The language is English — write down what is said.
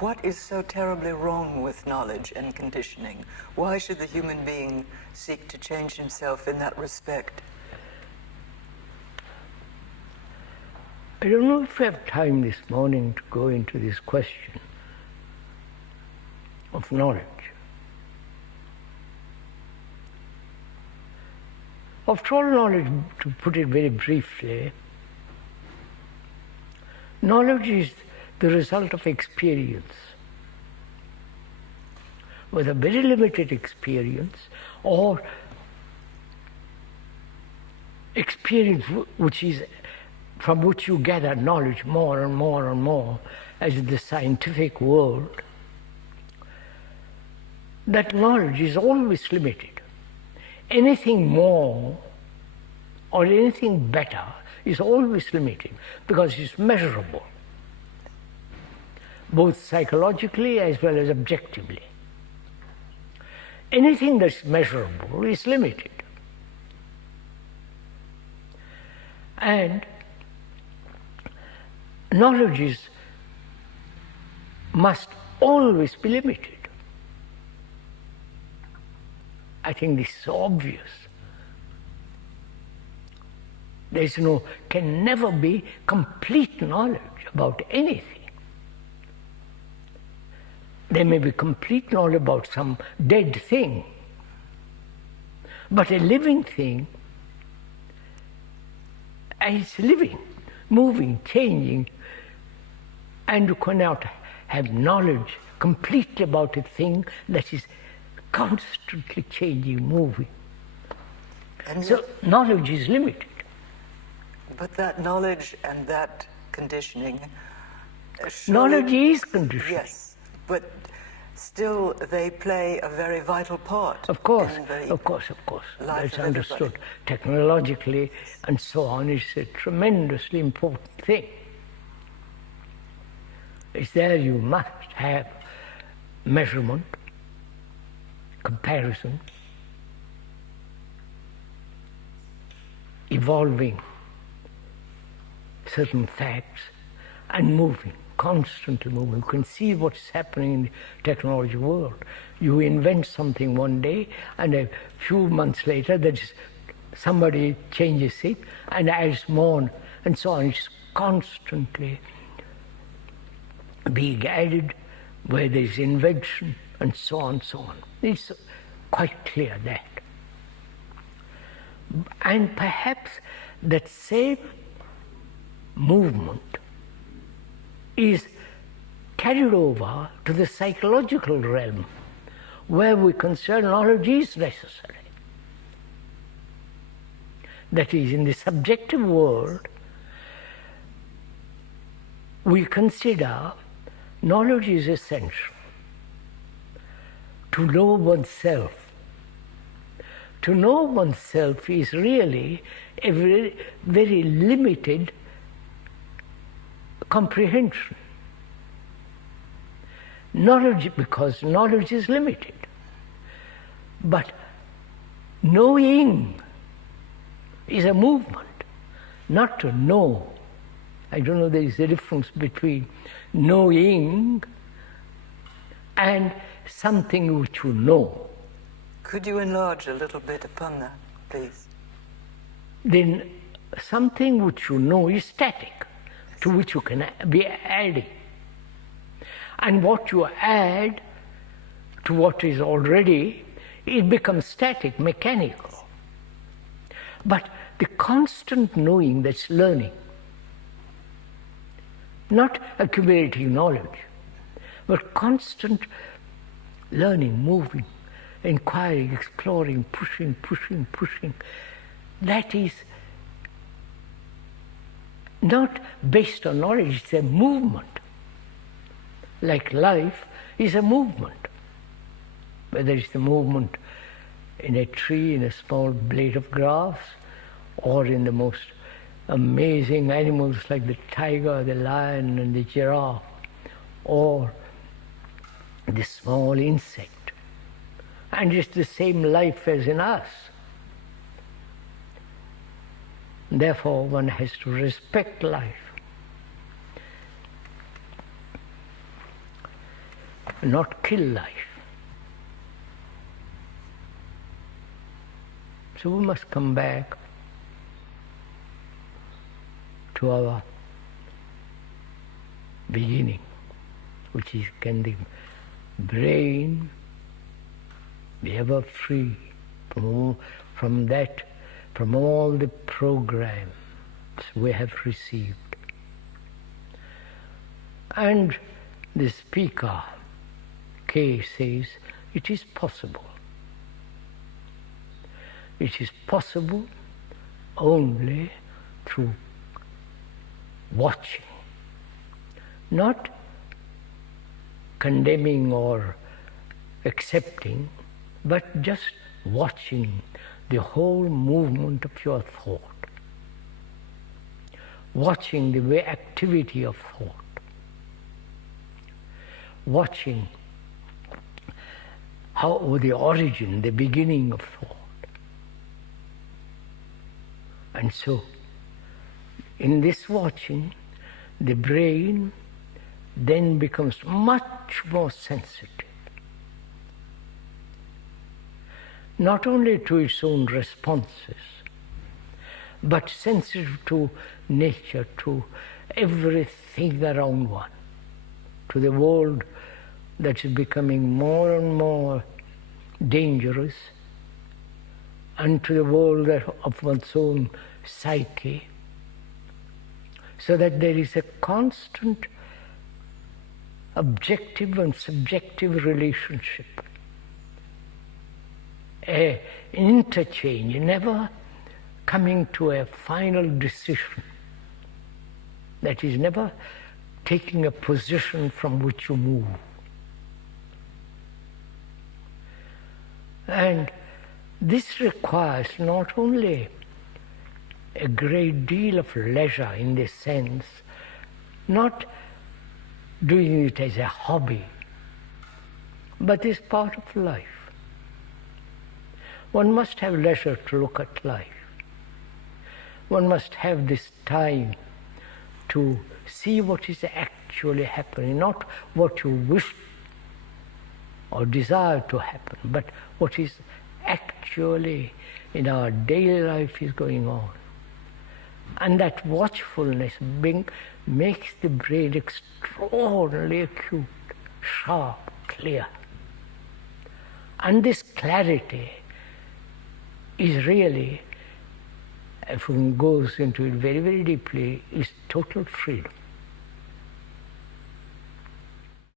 what is so terribly wrong with knowledge and conditioning? Why should the human being seek to change himself in that respect? I don't know if we have time this morning to go into this question of knowledge. After all, knowledge, to put it very briefly, knowledge is the result of experience, whether very limited experience or experience which is from which you gather knowledge more and more and more, as in the scientific world. That knowledge is always limited. Anything more or anything better is always limited because it's measurable, both psychologically as well as objectively. Anything that's measurable is limited. And knowledge must always be limited. I think this is obvious. Can never be complete knowledge about anything. There may be complete knowledge about some dead thing, but a living thing is living, moving, changing, and you cannot have knowledge complete about a thing that is constantly changing, moving. And so knowledge is limited. But that knowledge and that conditioning... Knowledge is conditioning. Yes, but still they play a very vital part. Of course. That's understood. Technologically and so on, it's a tremendously important thing. It's there you must have measurement, comparison, evolving certain facts, and moving, constantly moving. You can see what's happening in the technology world. You invent something one day, and a few months later, somebody changes it and adds more, and so on. It's constantly being added where there is invention, and so on, so on. It's quite clear that. And perhaps that same movement is carried over to the psychological realm, where we consider knowledge is necessary. That is, in the subjective world, we consider knowledge is essential to know oneself. To know oneself is really a very, very limited comprehension. Knowledge, because knowledge is limited. But knowing is a movement, not to know. I don't know, there is a difference between knowing and something which you know. Could you enlarge a little bit upon that, please? Then something which you know is static, to which you can be adding. And what you add to what is already, it becomes static, mechanical. But the constant knowing, that's learning, not accumulating knowledge, but constant learning, moving, inquiring, exploring, pushing. That is not based on knowledge, it's a movement. Like life is a movement. Whether it's the movement in a tree, in a small blade of grass, or in the most amazing animals like the tiger, the lion, and the giraffe, or the small insect. And it's the same life as in us. Therefore, one has to respect life. not kill life. So we must come back to our beginning, which is, can the brain be ever free from all the programs we have received. And the speaker, K, says, it is possible. It is possible only through watching, not condemning or accepting, but just watching the whole movement of your thought, watching the way activity of thought, watching how the origin, the beginning of thought. And so, in this watching, the brain then becomes much more sensitive, not only to its own responses, but sensitive to nature, to everything around one, to the world that is becoming more and more dangerous, and to the world of one's own psyche, so that there is a constant objective and subjective relationship, an interchange, never coming to a final decision, that is never taking a position from which you move. And this requires not only a great deal of leisure in this sense, not doing it as a hobby, but is part of life. One must have leisure to look at life. One must have this time to see what is actually happening, not what you wish or desire to happen, but what is actually in our daily life is going on. And that watchfulness makes the brain extraordinarily acute, sharp, clear. And this clarity is really, if one goes into it very, very deeply, is total freedom.